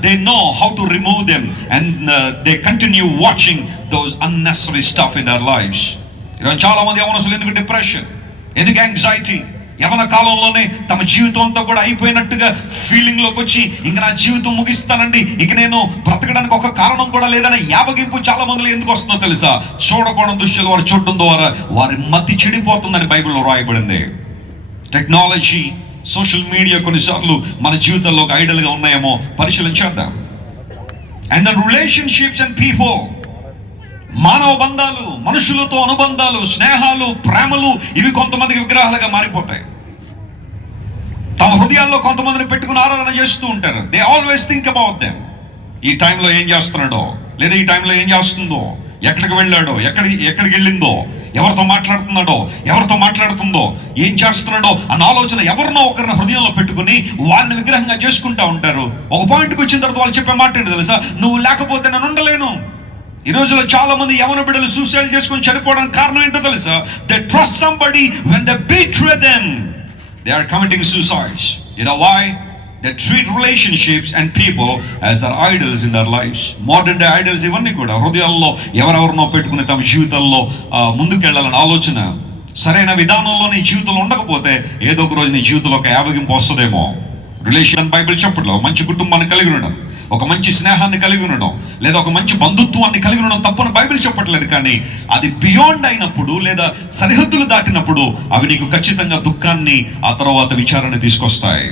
they know how to remove them, and they continue watching those unnecessary stuff in their lives. చాలా మంది యవనస్తులు ఎందుకు depression, ఎందుకు anxiety, యవన కాలంలోనే తమ జీవితం అంతా కూడా అయిపోయినట్టుగా ఫీలింగ్ లోకి వచ్చి ఇంక నా జీవితం ముగిస్తానండి, ఇక నేను బ్రతకడానికి ఒక కారణం కూడా లేదని యావగింపు చాలా మందిలో ఎందుకు వస్తుందో తెలుసా? చూడకూడని దృశ్యాలు వారు చూడడం ద్వారా వారి మతి చెడిపోతుందని బైబిల్లో రాయబడింది. టెక్నాలజీ, సోషల్ మీడియా కొన్నిసార్లు మన జీవితంలో ఒక ఐడల్గా ఉన్నాయేమో పరిశీలన చేద్దాం. And the relationships and people, మానవ బంధాలు, మనుషులతో అనుబంధాలు, స్నేహాలు, ప్రేమలు, ఇవి కొంతమందికి విగ్రహాలుగా మారిపోతాయి. తమ హృదయాల్లో కొంతమందిని పెట్టుకుని ఆరాధన చేస్తూ ఉంటారు. They always think about them. ఈ టైంలో ఏం చేస్తున్నాడో, లేదా ఈ టైంలో ఏం చేస్తుందో, ఎక్కడికి వెళ్ళాడో, ఎక్కడికి వెళ్ళిందో, ఎవరితో మాట్లాడుతుందో, ఏం చేస్తున్నాడో అన్న ఆలోచన ఎవరినో ఒకరిని హృదయంలో పెట్టుకుని వారిని విగ్రహంగా చేసుకుంటా ఉంటారు. ఒక పాయింట్కి వచ్చిన తర్వాత వాళ్ళు చెప్పే మాట ఏంటి తెలుసా? నువ్వు లేకపోతే నేను ఉండలేను. ఈ రోజులో చాలా మంది యవన బిడ్డలు సూసైడ్ చేసుకుని చనిపోవడానికి కారణం ఏంటో తెలుసా? They trust somebody, when they betray them they are committing suicides. You know why? They treat relationships and people as their idols in their lives. Modern day idols ఇవన్నీ కూడా హృదయాల్లో ఎవరెవరినో పెట్టుకుని తమ జీవితాల్లో ముందుకెళ్ళాలని ఆలోచన. సరైన విధానంలో నీ జీవితంలో ఉండకపోతే ఏదో ఒక రోజు నీ జీవితంలో ఒక యావగింపు వస్తుందేమో. రిలేషన్ బైబిల్ చెప్పట్లో మంచి కుటుంబాన్ని కలిగి ఉండడం, ఒక మంచి స్నేహాన్ని కలిగి ఉండడం, లేదా ఒక మంచి బంధుత్వాన్ని కలిగి ఉండడం తప్పని బైబిల్ చెప్పట్లేదు. కానీ అది బియాండ్ అయినప్పుడు, లేదా సరిహద్దులు దాటినప్పుడు అవి నీకు ఖచ్చితంగా దుఃఖాన్ని, ఆ తర్వాత విచారాన్ని తీసుకొస్తాయి.